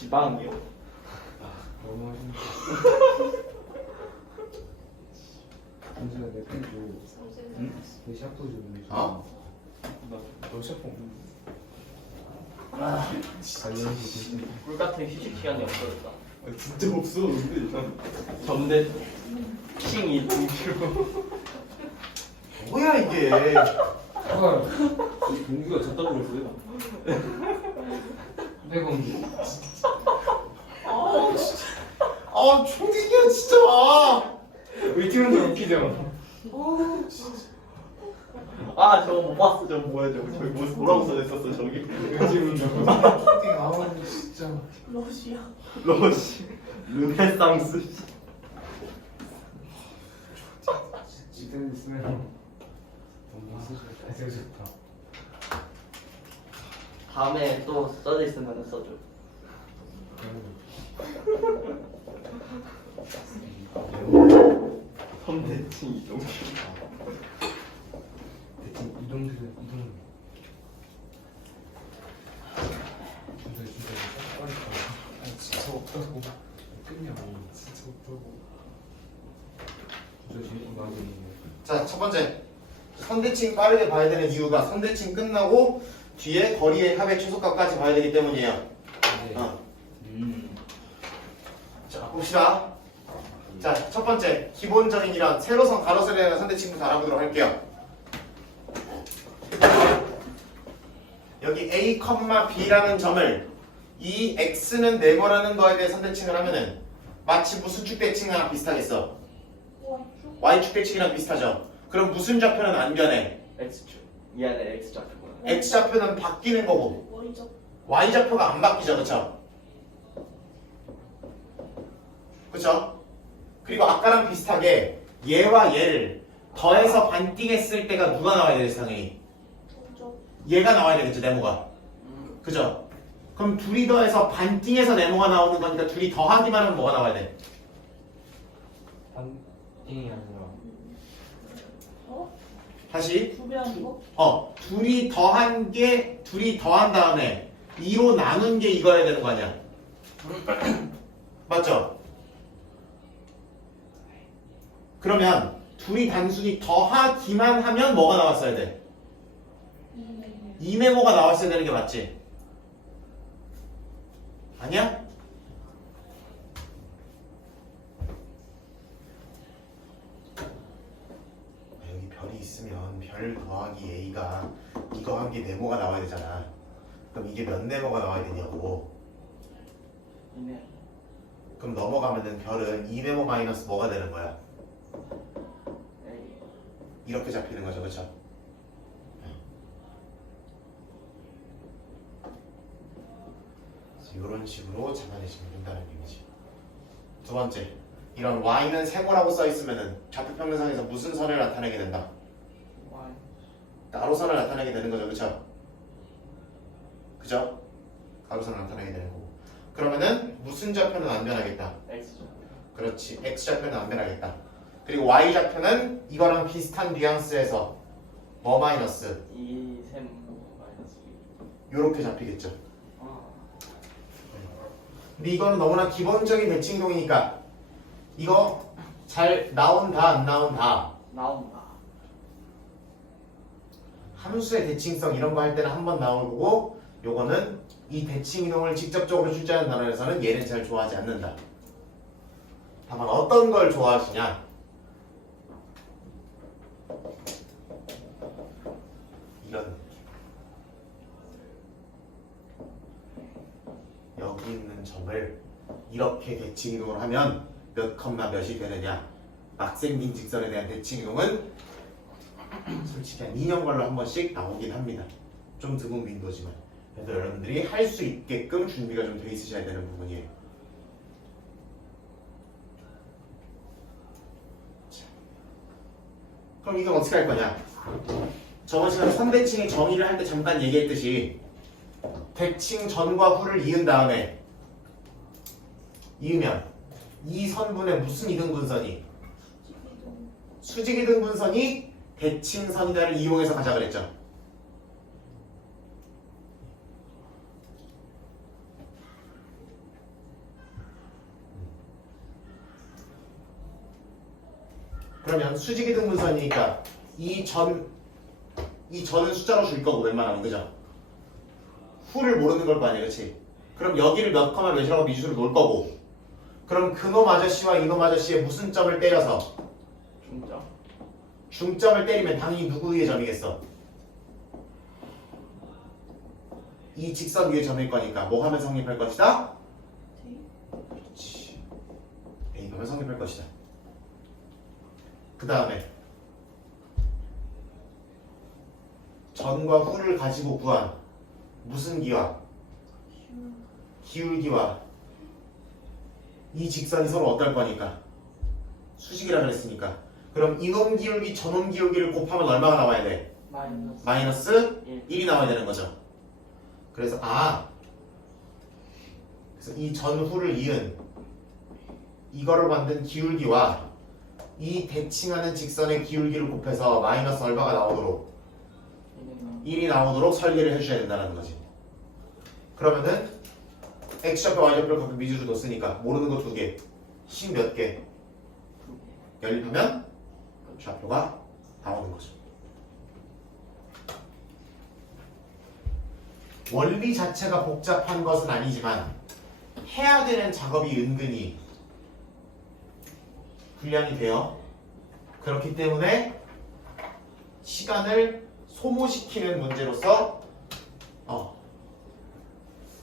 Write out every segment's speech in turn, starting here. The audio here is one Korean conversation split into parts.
지방이요. 너무 하시네. 은수야 내 펜 줘. 응? 내 샤프 줘. 어? 너 샤프 없는 아, 관련시 꿀 같은 휴식 시간이 없어졌다. 진짜 없어. 근데 일단 점대 킹이 동주로. 뭐야 이게? 아, 동규가 졌다 그랬어요. 내가 아 총기야 진짜. 의견은 좀 웃기죠. 아 저거 못 봤어. 저거 뭐야 저거. 저기 뭐라고 써졌었어 저기. 의견은 좀. 아 진짜. 러시아. 러시 르네상스. 지금 있으면 너무 쓰시다. 좋다. 다음에 또 써져 있으면 써줘. 선대칭 이동주. 대충 이동들 이동. 진짜 빨리 가. 아 진짜 없다고. 끝냐고. 진짜 없다고. 진짜 재밌고 나도 자, 첫 번째. 선대칭 빠르게 봐야 되는 이유가 선대칭 끝나고 뒤에 거리의 합의 최소값까지 봐야 되기 때문이에요. 네. 자, 봅시다. 자, 첫 번째. 기본적인 이런 세로선, 가로선에 대한 선대칭부터 알아보도록 할게요. 여기 A, B라는 점을 이 X는 네모라는 거에 대해 선대칭을 하면은 마치 무슨 축대칭이랑 비슷하겠어? Y축 대칭이랑 비슷하죠? 그럼 무슨 좌표는 안 변해? X축. 이 안에 X 좌표구나. X좌표는 바뀌는 거고 머리죠. Y좌표가 안 바뀌죠, 그쵸? 그쵸? 그리고 아까랑 비슷하게 얘와 얘를 더해서 반띵했을 때가 누가 나와야 되겠어, 당연히? 동조. 얘가 나와야 되겠죠, 네모가. 그죠? 그럼 둘이 더해서 반띵해서 네모가 나오는 거니까 둘이 더하기만 하면 뭐가 나와야 돼? 반띵이 아니라 어? 다시 두 배하는 거? 둘이 더한 게 둘이 더한 다음에 2로 나눈 게 이거야 되는 거 아니야? 맞죠? 그러면 둘이 단순히 더하기만 하면 뭐가 나왔어야 돼? 이 네모가 나왔어야 되는 게 맞지? 아니야? 여기 별이 있으면 별 더하기 A가 이거 한 게 네모가 나와야 되잖아. 그럼 이게 몇 네모가 나와야 되냐고. 이네. 그럼 넘어가면은 별은 2네모 마이너스 뭐가 되는 거야? A. 이렇게 잡히는 거죠, 그렇죠? 이런 식으로 잡아내시면 된다는 얘기지. 두 번째, 이런 y는 세모라고 써 있으면은 좌표평면상에서 무슨 선을 나타내게 된다? Y. 가로선을 나타내게 되는 거죠, 그렇죠? 그죠? 가로선을 나타내게 되는 거고. 그러면은 무슨 좌표는 안 변하겠다? X축. 그렇지, x 좌표는 안 변하겠다. 그리고 y 좌표는 이거랑 비슷한 뉘앙스에서 뭐 마이너스 2, 3, 마이너스 2. 요렇게 잡히겠죠. 아. 근데 이거는 너무나 기본적인 대칭동이니까 이거 잘 나온다 안 나온다. 나온다. 함수의 대칭성 이런 거 할 때는 한 번 나올 거고 요거는 이 대칭 이동을 직접적으로 출제하는 단원에서는 얘는 잘 좋아하지 않는다. 다만 어떤 걸 좋아하시냐? 이런 느낌. 여기 있는 점을 이렇게 대칭 이동을 하면 몇 컴마 몇이 되느냐? 막 생긴 직선에 대한 대칭 이동은 솔직히 한 2년 걸로 한 번씩 나오긴 합니다. 좀 드문 빈도지만. 그래서 여러분들이 할 수 있게끔 준비가 좀 돼 있으셔야 되는 부분이에요. 자, 그럼 이건 어떻게 할 거냐? 저번 시간에 선대칭의 정의를 할 때 잠깐 얘기했듯이 대칭 전과 후를 이은 다음에 이으면 이 선분의 무슨 이등분선이? 수직 이등분선이 대칭선이다를 이용해서 가자 그랬죠. 그러면 수직이 등분선이니까 이 전은 숫자로 줄 거고 웬만하면 그죠? 후를 모르는 걸 거 아니야 그치? 그럼 여기를 몇 컴마 몇이라고 미지수로 놓을 거고 그럼 그놈 아저씨와 이놈 아저씨의 무슨 점을 때려서 중점. 중점을 때리면 당연히 누구의 점이겠어? 이 직선 위의 점일 거니까 뭐 하면 성립할 것이다? 그렇지. A하면 성립할 것이다. 그 다음에 전과 후를 가지고 구한 무슨 기와? 기울기와 이 직선이 서로 어떨 거니까? 수직이라 그랬으니까 그럼 이놈 기울기 저놈 기울기를 곱하면 얼마가 나와야 돼? 마이너스 1이 나와야 되는 거죠. 그래서 그래서 이 전후를 이은 이거를 만든 기울기와 이 대칭하는 직선의 기울기를 곱해서 마이너스 얼마가 나오도록 1이 나오도록 설계를 해주셔야 된다는 거지. 그러면은 x좌표 y좌표를 각각 미지수로 뒀으니까 모르는 거 2개 10 몇 개 연립하면 좌표가 나오는 거죠. 원리 자체가 복잡한 것은 아니지만 해야 되는 작업이 은근히 분량이 돼요. 그렇기 때문에 시간을 소모시키는 문제로서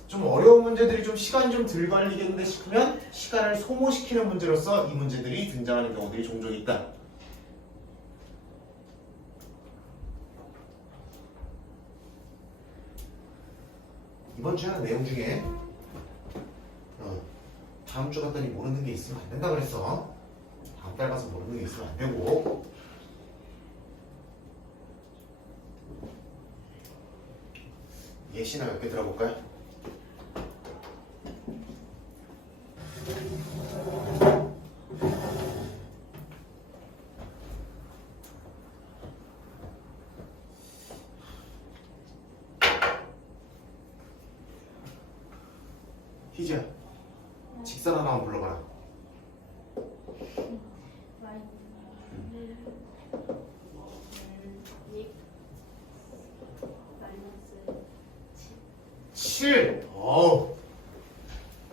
좀 어려운 문제들이 좀 시간이 좀 덜 걸리겠는데 싶으면 시간을 소모시키는 문제로서 이 문제들이 등장하는 경우들이 종종 있다. 이번 주에 하는 내용 중에 다음 주 갔더니 모르는 게 있으면 안 된다 그랬어. 다음 달 가서 모르는 게 있으면 안 되고. 예시나 몇 개 들어볼까요? 희지야, 직선 하나만 불러봐라. 마이너스 7. 어우,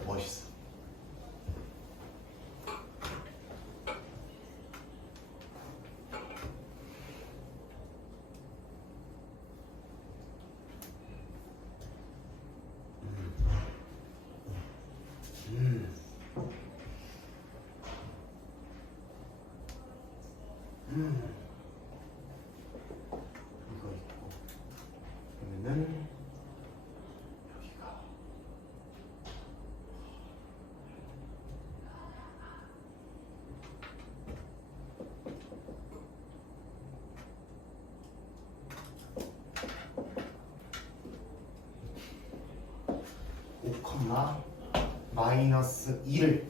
멋있어. 이거 있고 그러면은 여기가 마이너스 2를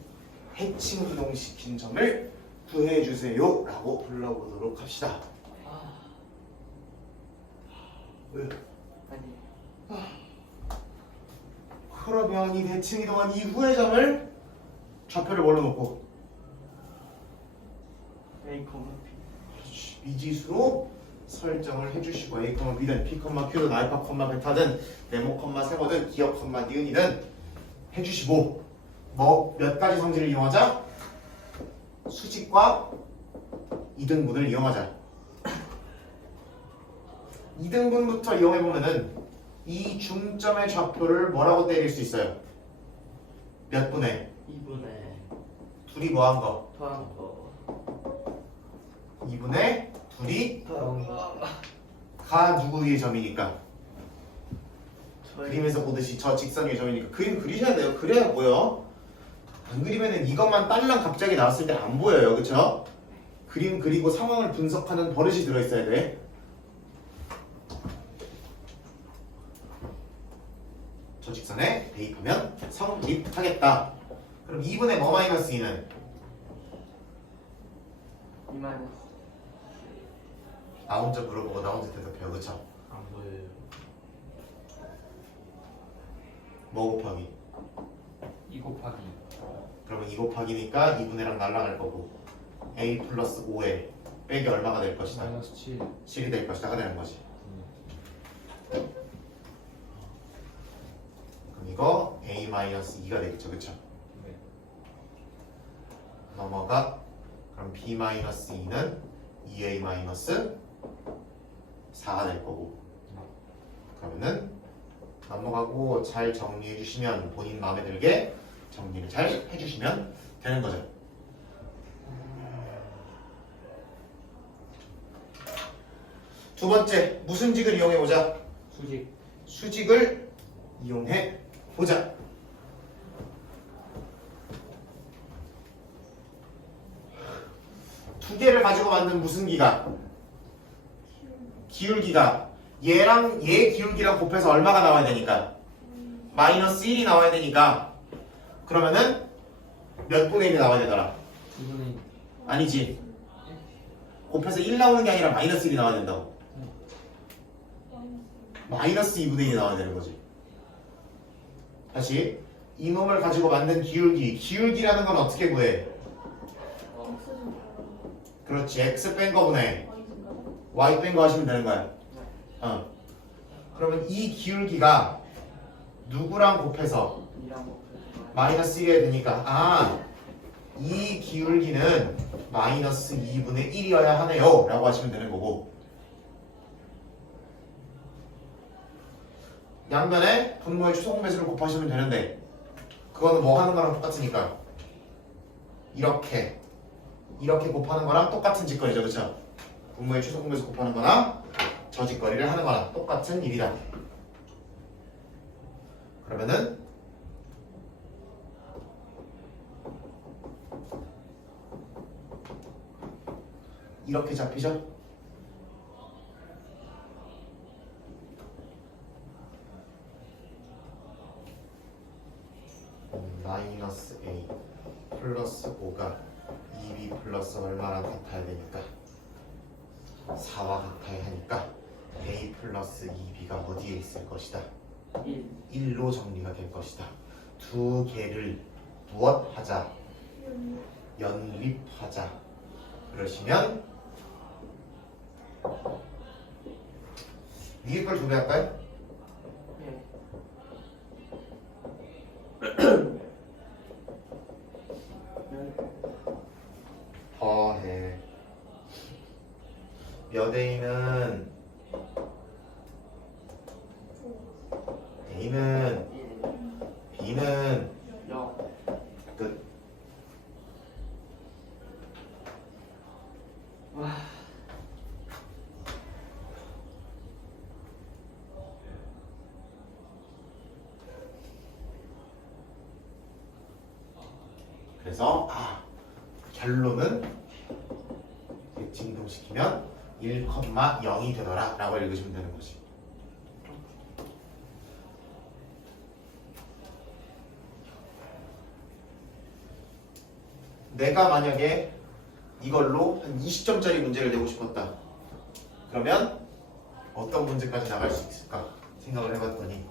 해칭 이동시킨 점을 구해주세요 라고 불러보도록 합시다. 왜? 그러면 이 대칭 이동한 이후의 점을 좌표를 뭘로 놓고 A, 그렇지. 미지수로 설정을 해주시고 A, B든 P, Q든 알파, 베타든 네모, 세모든 기억, 니은이든 해주시고 뭐 몇 가지 성질을 이용하자? 수직과 이등분을 이용하자. 이등분부터 이용해보면은 이 중점의 좌표를 뭐라고 때릴 수 있어요? 몇 분의? 2분의 둘이 뭐한 거? 더한 거 2분의 둘이 더한 거 가 누구의 점이니까? 그림에서 보듯이 저 직선 위의 점이니까 그림 그리셔야 돼요. 그래야 보여. 안 그리면은 이것만 딸랑 갑자기 나왔을 때 안 보여요. 그쵸? 그림 그리고 상황을 분석하는 버릇이 들어있어야 돼. 저 직선에 대입하면 성립하겠다. 그럼 2분의 뭐 마이너스 2는? 2 마이너스 나 혼자 물어보고 나 혼자 대답해요. 그쵸? 안 보여요. 뭐 곱하기? 2 곱하기 그러면 2 곱하기니까 2분의랑 날라갈 거고 A 플러스 5에 빼기 얼마가 될 것이다. 마이너스 7. 7이 될 것이다가 되는 거지. 그럼 이거 a-2가 되겠죠, 그쵸? 네. 넘어가. 그럼 b-2는 2a-4가 될 거고. 그러면은 넘어가고 잘 정리해 주시면 본인 마음에 들게 정리를 잘 해주시면 되는 거죠. 두 번째, 무슨 식을 이용해 보자? 수직. 수직을 이용해 보자. 두 개를 가지고 만든 무슨 기가? 기울기가 얘랑 얘 기울기랑 곱해서 얼마가 나와야 되니까? 마이너스 1이 나와야 되니까 그러면은 몇 분의 1이 나와야 되더라? 2분의 2. 아니지. 곱해서 1 나오는 게 아니라 마이너스 1이 나와야 된다고. 마이너스 2분의 1이 나와야 되는 거지. 다시 이놈을 가지고 만든 기울기라는 건 어떻게 구해? 그렇지. x 뺀 거분에 y 뺀 거 하시면 되는 거야. 그러면 이 기울기가 누구랑 곱해서 마이너스 1이 되니까 이 기울기는 마이너스 2분의 1이어야 하네요 라고 하시면 되는 거고, 양면에 분모의 추소공배수를 곱하시면 되는데 그거는 뭐 하는 거랑 똑같으니까 이렇게 곱하는 거랑 똑같은 짓거리죠, 그쵸? 분모의 추소공배수 곱하는 거나 저 짓거리를 하는 거랑 똑같은 일이다. 그러면은 이렇게 잡히죠? 마이너스 a 플러스 5가 2b 플러스 얼마랑 같아야 되니까 4와 같아야 하니까 a 플러스 2b가 어디에 있을 것이다? 1로 정리가 될 것이다. 두 개를 무엇 하자? 연립하자. 그러시면 위에 걸 두 배 할까요? 더해 몇 A는 A는 B는 끝. 그래서 결론은 진동시키면 1,0이 되더라 라고 읽으시면 되는 거지. 내가 만약에 이걸로 한 20점짜리 문제를 내고 싶었다. 그러면 어떤 문제까지 나갈 수 있을까 생각을 해봤더니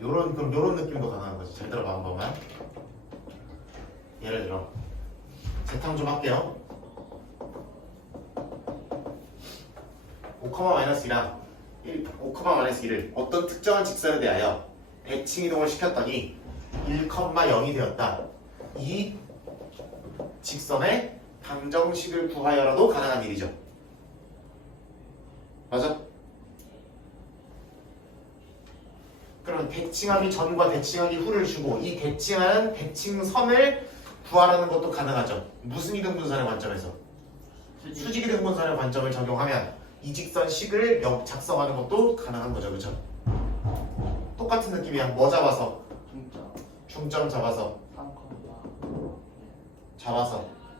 요런 느낌도 가능한 거지. 잘 들어봐 한 번만. 예를 들어 재탕 좀 할게요. 5,-1이랑 5,-1을 어떤 특정한 직선에 대하여 대칭 이동을 시켰더니 1,0이 되었다. 이 직선의 방정식을 구하여라도 가능한 일이죠. 맞아? 그럼 대칭하기 전과 대칭하기 후를 주고 이 대칭하는 대칭선을 구하라는 것도 가능하죠. 무슨 이등분선의 관점에서? 수직 이등분선의 관점을 적용하면 이 직선식을 작성하는 것도 가능한 거죠. 그렇죠? 똑같은 느낌이야. 뭐 잡아서? 중점 잡아서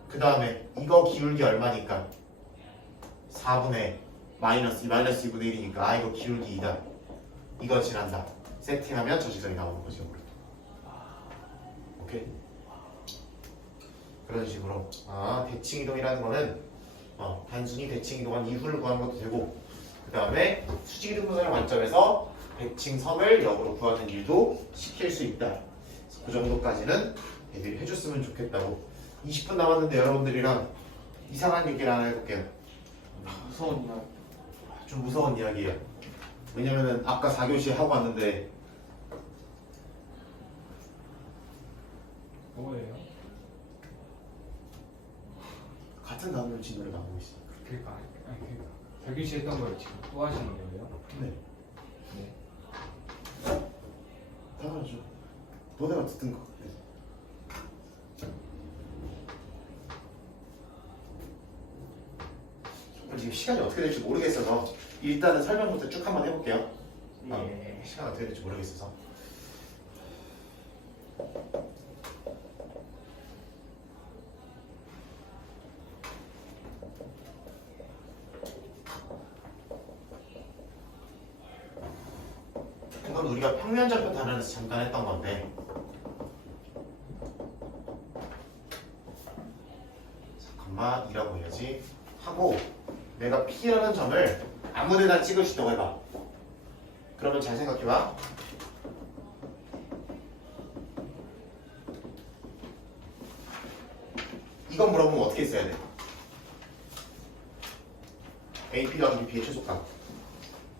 그 다음에 이거 기울기 얼마니까? 4분의 마이너스 2분의 1이니까 이거 기울기 2다. 이거 지난다. 세팅하면 저 지점이 나오는 거지. 오케이? 그런 식으로 대칭 이동이라는 거는 단순히 대칭 이동한 이후를 구하는 것도 되고, 그 다음에 수직 이등분선의 관점에서 대칭선을 역으로 구하는 일도 시킬 수 있다. 그 정도까지는 애들이 해줬으면 좋겠다고. 20분 남았는데 여러분들이랑 이상한 얘기를 하나 해볼게요. 무서운 이야기. 좀 무서운 이야기예요. 왜냐면은 아까 4교시 하고 왔는데 뭐예요? 같은 단어를 진도를 나오고 있어. 그러니까 그러니까 자규시 했던 걸 지금 또 하시는 거예요? 네. 네. 당연하죠. 너네가 듣던 거. 네. 지금 시간이 어떻게 될지 모르겠어서 일단은 설명부터 쭉 한번 해볼게요. 시간 어떻게 될지 모르겠어서. 이건 우리가 평면좌표 단원에서 잠깐 했던 건데 잠깐만 이라고 해야지 하고 내가 P라는 점을 아무데나 찍을 수 있다고 해봐. 그러면 잘 생각해봐. 이건 물어보면 어떻게 써야 돼? AP 더하기 B의 최소값.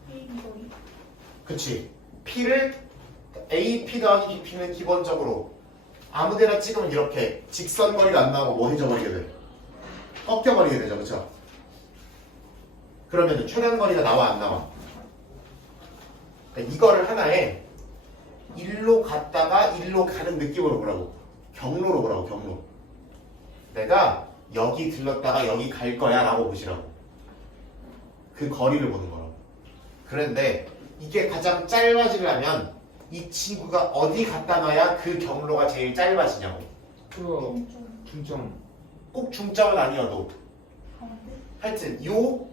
거리. 그치. P를 AP 더하기 BP는 기본적으로 아무데나 찍으면 이렇게 직선거리가 안 나오고 뭐 해져버리게 돼? 꺾여버리게 되죠. 그쵸? 그러면 최단거리가 나와 안 나와? 그러니까 이거를 하나에 일로 갔다가 일로 가는 느낌으로 보라고. 경로로 보라고. 경로. 내가 여기 들렀다가 여기 갈 거야 라고 보시라고. 그 거리를 보는 거라고. 그런데 이게 가장 짧아지려면 이 친구가 어디 갖다 놔야 그 경로가 제일 짧아지냐고. 그거 중점 꼭 중점은 아니어도 가운데. 하여튼 요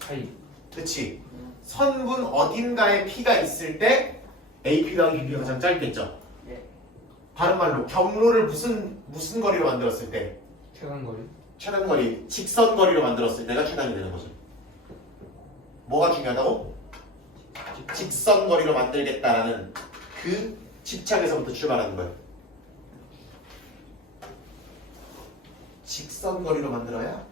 사이. 그치 선분 어딘가에 P가 있을 때 AP 더하기 BP가 가장 짧겠죠. 네. 다른 말로 경로를 무슨 거리로 만들었을 때 최단거리. 최단거리 직선거리로 만들었을 때가 최단이 되는 거죠. 뭐가 중요하다고? 직선거리로 만들겠다라는 그 집착에서부터 출발하는 거예요. 직선거리로 만들어야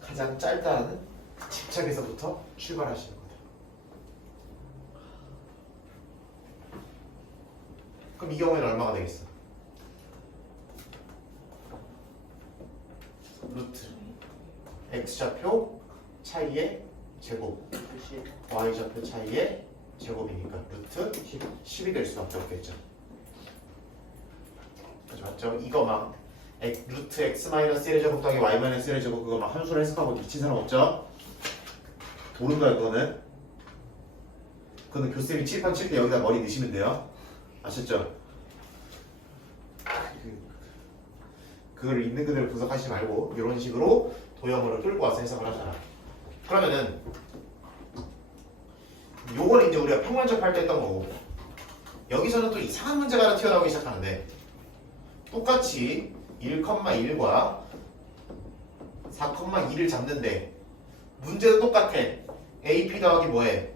가장 짧다는 그 집착에서부터 출발하시는 거예요. 그럼 이 경우에는 얼마가 되겠어? 루트 x좌표 차이의 제곱 y좌표 차이의 제곱이니까 루트 10이 될 수밖에 없겠죠. 맞죠? 이거 막 루트 x-1의 제곱 더하기 y-1의 제곱 그거 막 함수로 해석하고 미친 사람 없죠? 도는 거야 그거는. 그거는 교수님이 칠판 칠 때 여기다 머리 넣으시면 돼요. 아셨죠? 그걸 있는 그대로 분석하시지 말고 이런 식으로 도형으로 끌고 와서 해석을 하잖아. 그러면은 요거는 이제 우리가 평면적 할 때 했던 거고 여기서는 또 이상한 문제가 하나 튀어나오기 시작하는데 똑같이 1,1과 4,2를 잡는데 문제도 똑같아. AP 더하기 뭐해?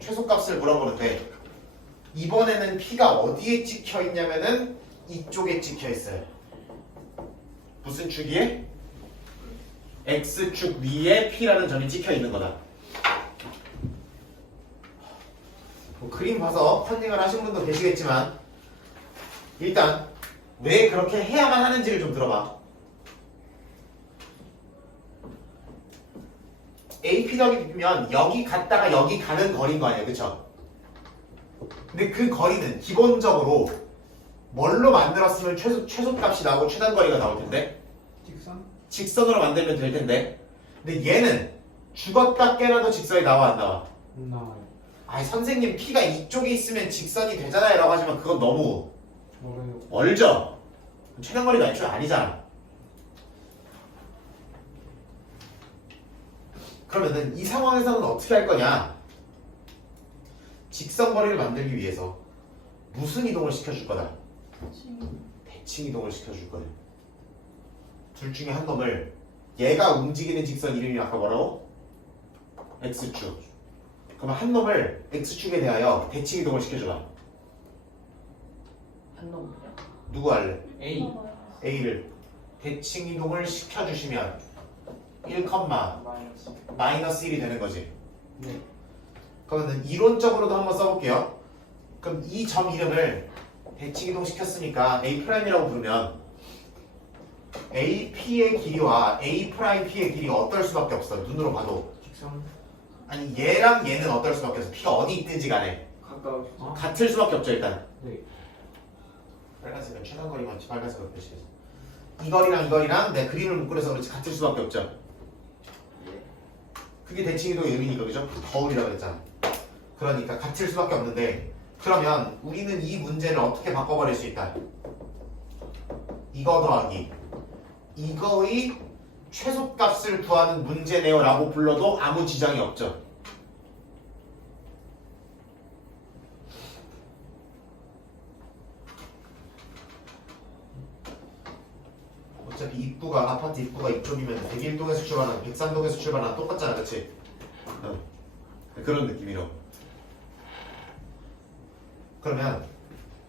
최소값을 물어보는데 이번에는 P가 어디에 찍혀 있냐면은 이쪽에 찍혀 있어요. 무슨 축이에? X축 위에 P라는 점이 찍혀 있는 거다. 뭐 그림 봐서 컨닝을 하신 분도 계시겠지만 일단 왜 그렇게 해야만 하는지를 좀 들어봐. AP 더하기 B면 여기 갔다가 여기 가는 거리인 거 아니에요, 그쵸? 근데 그 거리는 기본적으로 뭘로 만들었으면 최소값이 나오고 최단거리가 나올 텐데 직선? 직선으로 만들면 될 텐데 근데 얘는 죽었다 깨나도 직선이 나와 안 나와? 안 나와요. 아니 선생님 P가 이쪽에 있으면 직선이 되잖아요 라고 하지만 그건 너무 멀어요. 멀죠? 최단거리가 애초에 아니잖아. 그러면은 이 상황에서는 어떻게 할 거냐? 직선거리를 만들기 위해서 무슨 이동을 시켜줄 거다? 대칭 이동을 시켜줄 거예요. 둘 중에 한 놈을 얘가 움직이는 직선 이름이 아까 뭐라고? X축 그러면 한 놈을 x축에 대하여 대칭 이동을 시켜줘봐. 한 놈이야? 누구 할래? A a를 대칭 이동을 시켜주시면 1, 마이너스. -1이 되는 거지. 네. 그러면 이론적으로도 한번 써볼게요. 그럼 이 점 이름을 대칭 이동 시켰으니까 A'이라고 부르면 AP의 길이와 A'P의 길이가 어떨 수밖에 없어. 눈으로 봐도. 직선 아니 얘랑 얘는 어떨 수밖에 없어. P가 어디 있든지 간에 가까워. 같을 수밖에 없죠 일단. 네. 빨간색은 최단 거리 맞지? 빨간색으로 표시해서 이 거리랑 이 거리랑 내 그림을 못 그려서 그렇지 같을 수밖에 없죠. 예. 그게 대칭 이동의 의미니까 그죠? 거울이라고 그랬잖아. 그러니까 같을 수밖에 없는데 그러면 우리는 이 문제를 어떻게 바꿔버릴 수 있다. 이거 더하기 이거의 최소값을 구하는 문제네요 라고 불러도 아무 지장이 없죠. 어차피 입구가 아파트 입구가 이쪽이면 101동에서 출발하는 103동에서 출발하는 똑같잖아 그치? 그런 느낌이로. 그러면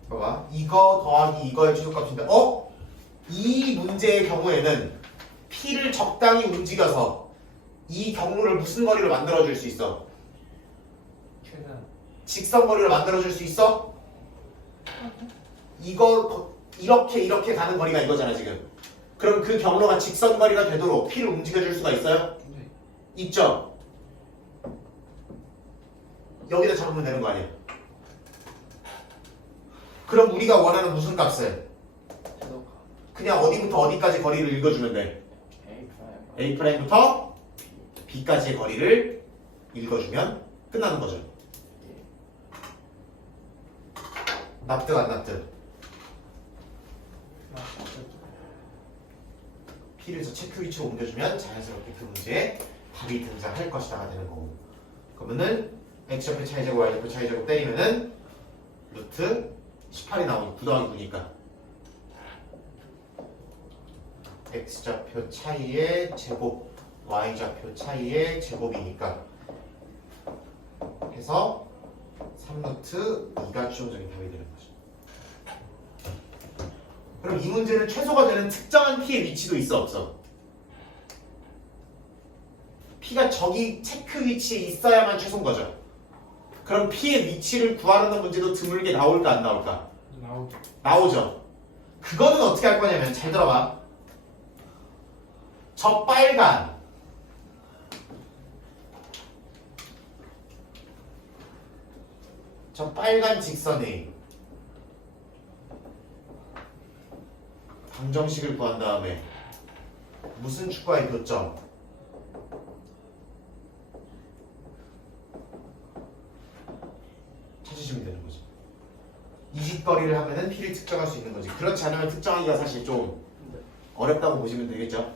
봐봐 이거 더하기 이거의 최소값인데 이 문제의 경우에는 P를 적당히 움직여서 이 경로를 무슨 거리로 만들어줄 수 있어? 최단 직선 거리로 만들어줄 수 있어? 이거 이렇게 가는 거리가 이거잖아 지금. 그럼 그 경로가 직선 거리가 되도록 P를 움직여줄 수가 있어요? 네. 있죠? 여기다 잡으면 되는 거 아니야? 그럼 우리가 원하는 무슨 값을? 최소값. 그냥 어디부터 어디까지 거리를 읽어주면 돼? A A'부터 B까지의 거리를 읽어주면 끝나는 거죠. 납득 안 납득? P를 저 체크 위치로 옮겨주면 자연스럽게 그 문제에 답이 등장할 것이다가 되는 거고. 그러면은 X좌표 차이제곱 Y좌표 차이제곱 때리면은 루트 18이 나오니 9 더하기 9니까 X좌표 차이의 제곱 Y좌표 차이의 제곱이니까 해서 3루트 2가 최종적인 답이 되는 거죠. 그럼 이 문제는 최소가 되는 특정한 P의 위치도 있어 없어? P가 저기 체크 위치에 있어야만 최소인 거죠. 그럼 P의 위치를 구하려는 문제도 드물게 나올까 안 나올까? 나오죠. 나오죠. 그거는 어떻게 할 거냐면 잘 들어봐. 저 빨간 직선에 방정식을 구한 다음에 무슨 축과의 교점? 찾으시면 되는 거죠. 이직거리를 하면은 P를 특정할 수 있는 거지. 그렇지 않으면 특정하기가 사실 좀 어렵다고 보시면 되겠죠.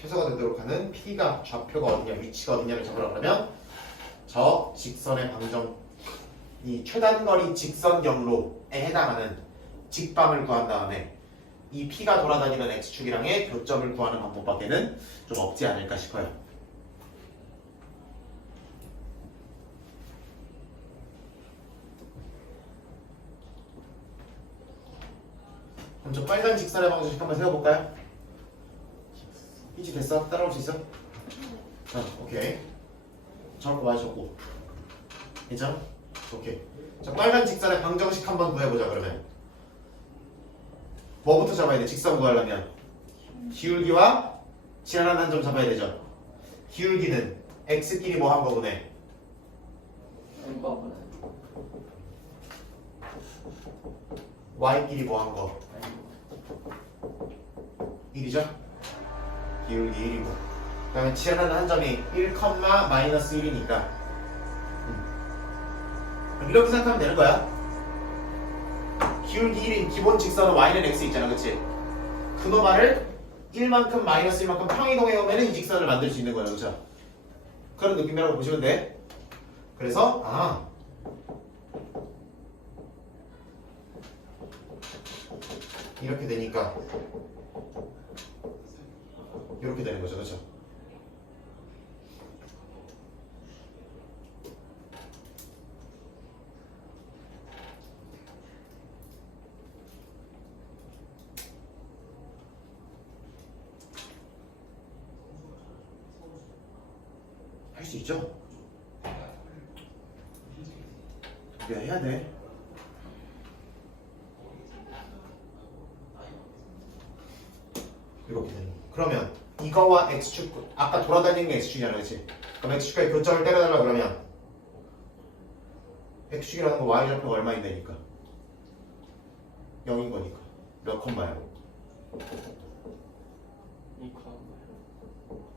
최소가 되도록 하는 P가 좌표가 어디냐 위치가 어디냐를 잡으라 그러면 저 직선의 방정 이 최단거리 직선 경로에 해당하는 직방을 구한 다음에 이 P가 돌아다니는 X축이랑의 교점을 구하는 방법밖에는 좀 없지 않을까 싶어요. 그럼 저 빨간 직선의 방정식 한번 세워볼까요? 이치 됐어? 따라올 수 있어? 오케이. 적고 많이 적고. 괜찮아? 오케이. 자, 빨간 직선의 방정식 한번 구해보자 그러면. 뭐부터 잡아야 돼? 직선 구하려면 기울기와 지나는 한 점 잡아야 되죠. 기울기는 x끼리 뭐 한 거보네. y끼리 뭐 한 거. 1이죠? 기울기 1이고 그 다음에 지나는 한 점이 1,-1이니까 이렇게 생각하면 되는 거야. 기울기 1인 기본 직선은 y는 x 있잖아 그치? 그놈을 1만큼 마이너스 1만큼 평이동해 오면 이 직선을 만들 수 있는 거야 그쵸? 그런 느낌이라고 보시면 돼. 그래서 이렇게 되니까 이렇게 되는 거죠, 그렇죠? 할 수 있죠? 우리가 해야 돼. 이렇게 되는 거. 그러면 이거와 x축, 아까 돌아다니는 게 x축이잖아, 그렇지? 그럼 x축에 교점을 때려달라 그러면 x축이라는 거 y좌표가 얼마인데니까 0인 거니까 몇 컴마야?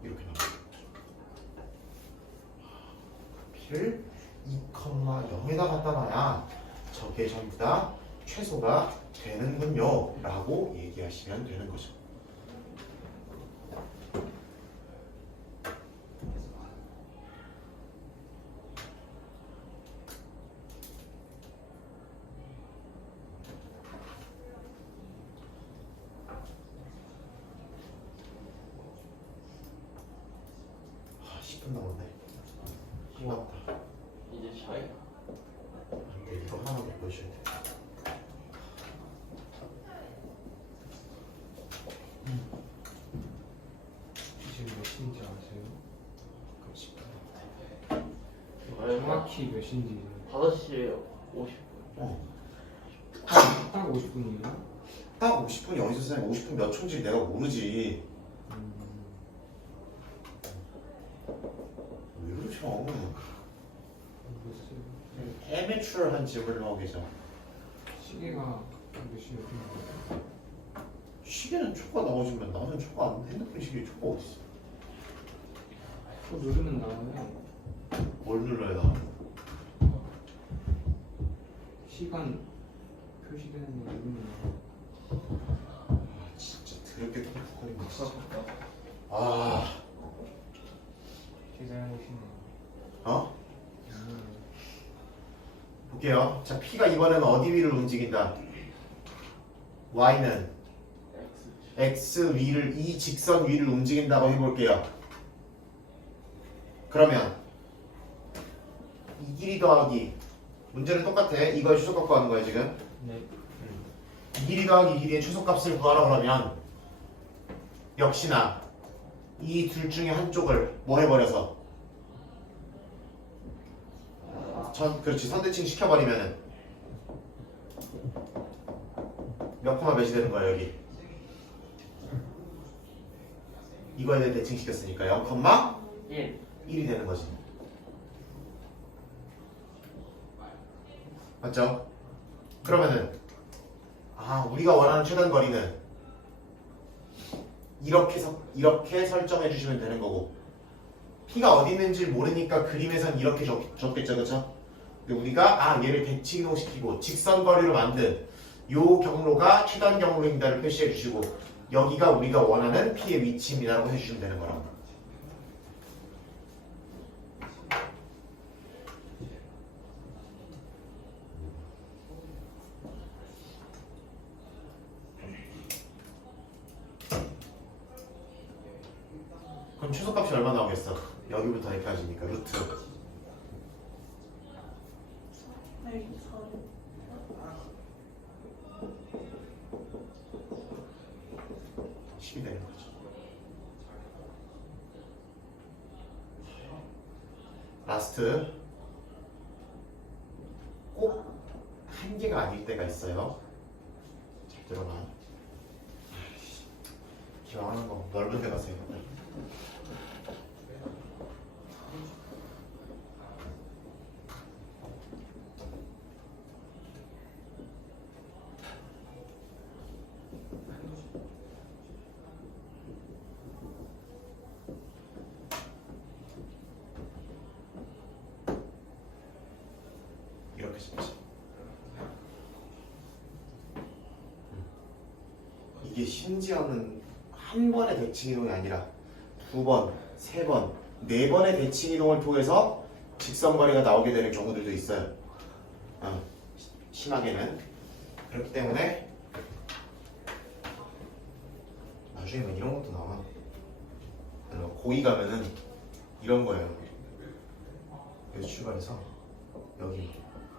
이렇게 나와. p를 2,0에다 갖다 놔야 저게 전부 다 최소가 되는군요 라고 얘기하시면 되는 거죠. 아, 10분 남았네. 힘없다. 이제 샤이. 안돼, 이거 하나만 더 보여줘야 돼. 지금 몇 시인지 아세요? 그럼 10분 남았다. 정확히 몇 시인지 5시에 50분. 딱 50분이에요? 딱 50분이 어디서 쓰냐? 50분 몇 초인지 내가 모르지. 왜 그러셔? 글쎄요. 애매추얼한 질문을 하고 계셔. 시계가 몇 시에 끝나요? 시계는 초가 나오지만 나는 초가 안 핸드폰 시계에 초가 어딨어? 그거 누르면 나와요. 뭘 눌러야 나? 시간 표시되는 거 누르면 나와요. 아 진짜 더럽게 톡톡거리고 있어. 아, 제 잘못이네요. 어? 볼게요. 자, P가 이번에는 어디 위를 움직인다? Y는 X 위를, 이 직선 위를 움직인다고 해볼게요. 그러면 이 길이 더하기, 문제는 똑같아. 이걸 최소값 구하는 거야 지금. 네. 이 길이 더하기 이 길이의 최소값을 구하라 그러면 역시나 이 둘 중에 한쪽을 뭐 해버려서 그렇지, 선대칭 시켜버리면은 몇 콤마 몇이 되는 거야 여기? 이거에 대해 대칭 시켰으니까 0, 1. 1이 되는 거지. 맞죠? 그러면은 우리가 원하는 최단 거리는 이렇게 설정해 주시면 되는 거고, P가 어디 있는지 모르니까 그림에선 이렇게 적겠죠, 그렇죠? 근데 우리가 얘를 대칭 이동시키고 직선 거리로 만든 요 경로가 최단 경로입니다를 표시해 주시고, 여기가 우리가 원하는 P의 위치입니다라고 해주시면 되는 거라고. 그럼 최소값이 얼마 나오겠어? 여기부터 여기까지니까 루트 10이 되는 거죠. 라스트 꼭 한 개가 아닐 때가 있어요. 잘 들어봐. 기왕하는 거 넓은 데 가서 해봐. 이렇게 잡지. 이게 심지어는 한 번의 대칭 이동이 아니라 두 번, 세 번, 네 번의 대칭 이동을 통해서 직선 거리가 나오게 되는 경우들도 있어요. 심하게는. 그렇기 때문에 나중에는 이런 것도 나와. 고2 가면은 이런 거예요. 여기 출발해서 여기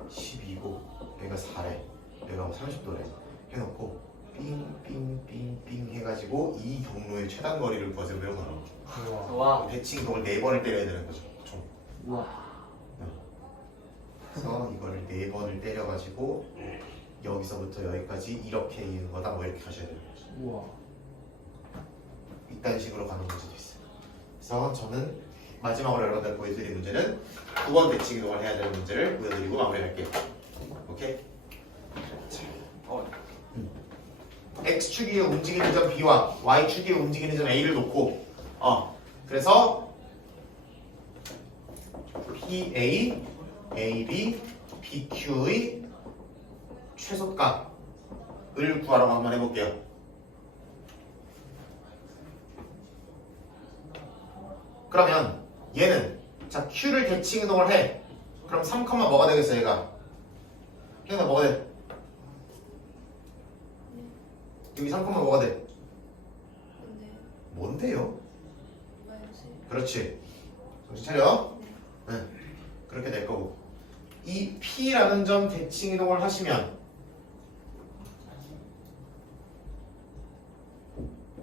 12고 여기가 4래, 여기가 30도래 해놓고 삥삥삥삥 해가지고 이 경로의 최단 거리를 구해서 외워놔라. 우와. 와. 대칭 이동을 4번을 때려야 되는 거죠. 총. 우와. 그래서 이거를 4번을 때려가지고 여기서부터 여기까지 이렇게 이는 거다 뭐 이렇게 가셔야 되는 거죠. 우와. 이딴 식으로 가는 문제도 있어요. 그래서 저는 마지막으로 여러분들 보여드릴 문제는 9번 대칭 이동을 해야 되는 문제를 보여드리고 마무리할게요. 오케이? X축이 움직이는 점 B와 Y축이 움직이는 점 A를 놓고 그래서 PA, AB, BQ의 최소값을 구하라고 한번 해볼게요. 그러면 얘는 자 Q를 대칭 이동을 해. 그럼 3, 뭐가 되겠어 얘가? 얘가 뭐가 돼? 여기 3, 뭐가 돼? 근데 뭔데요? 마이너스 그렇지. 정신 차려. 네. 그렇게 될 거고. 이 P라는 점 대칭 이동을 하시면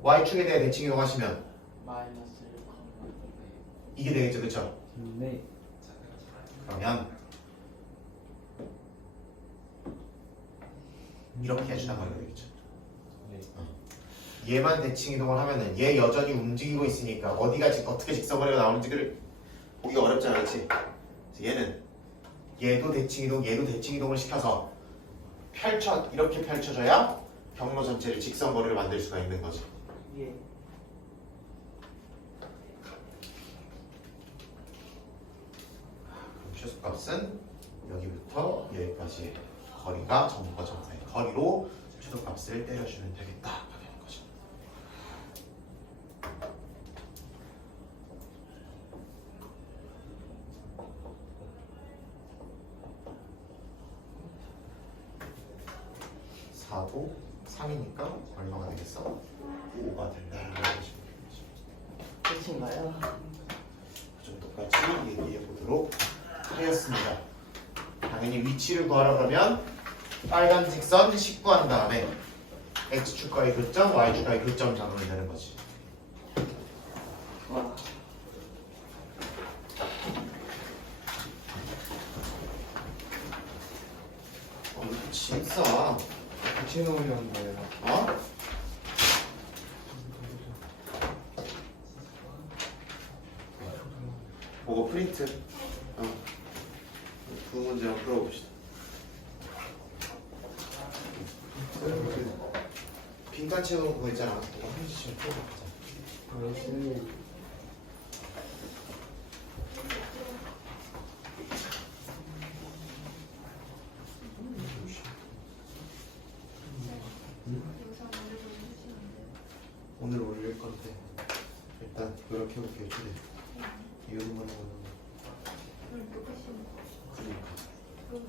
Y축에 대해 대칭 이동하시면 마이너스 1, 이게 되겠죠, 그렇죠? 네. 그러면 이렇게 해주단 말이 되겠죠. 네. 얘만 대칭 이동을 하면은 얘 여전히 움직이고 있으니까 어디가 어떻게 직선거리가 나오는지를 보기가 어렵잖아, 그렇지? 그래서 얘는 얘도 대칭 이동, 얘도 대칭 이동을 시켜서 이렇게 펼쳐져야 경로 전체를 직선거리를 만들 수가 있는 거죠. 예. 그럼 최소값은 여기부터 여기까지의 거리가 점과 점 사이 거리로 최소값을 때려주면 되겠다. 하는 거죠. 사도 3이니까 얼마가 되겠어? 5가 된다. 끝인가요? 그 정도까지 얘기해 보도록 하였습니다. 당연히 위치를 구하라 그러면 빨간 직선 10 구한 다음에 x축과의 교점, y축과의 교점 잡으면 되는 거지. 와. 이거 진짜 대칭 이동을 하는 거예요. 어? 보고 프린트. 두 문제 한번 풀어봅시다. 빈칸 채우는 거 있잖아. 그거 한 번씩 풀어보자. 마이너스 영상 올려주시면 돼요. 오늘 올릴 건데 일단 이렇게 해볼게요. 주제 이런 거는 그럼 똑같이 그러니까 그럼